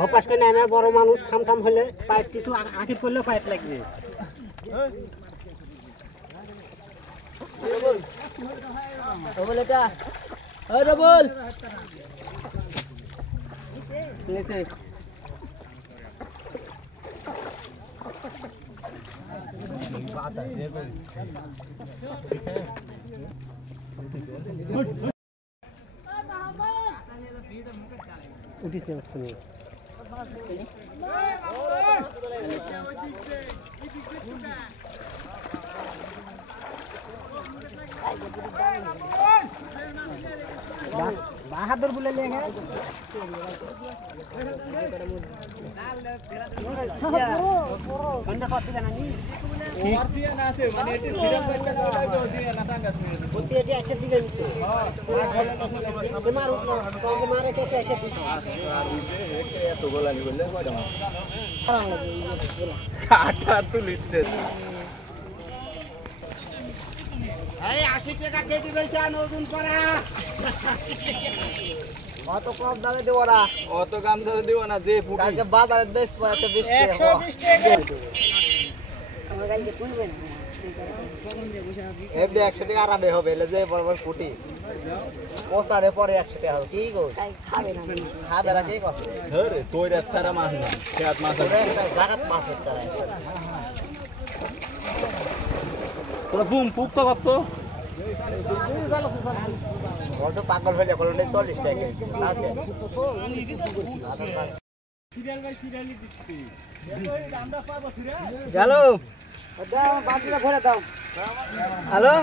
হপাস করে নেমে বড় মানুষ খাম খাম হলে পাইপ কিছু আঁকি পড়লেও পাইপ লাগবে। উঠিছে বাহাদুর বলে লেগে তুলিতে 80 টাকা কেজি বেচা নতুন করা অত কম দামে দেব না অত কম দামে দেব না যে কালকে বাজারে বেশ 120 টাকা 120 টাকা আমার কালকে তুলবেন এমনি 100 টাকা আরামে হবে এলে যে বড় বড় ফুটি পোসারে পরে 100 টাকা হবে কি গো খাবে না খাবে না কি কথা ধরে তোর একটা মাছ না খেত মাছ জাগাত মাছ একটা তোরা বুম পুক তো কত কত পাগল হয়ে গেল 40 টাকা সিরিয়াল বাই সিরিয়ালি দিচ্ছি আমরা পাবো সিরিয়াল হ্যালো দাও বাটিটা ঘরে দাও হ্যালো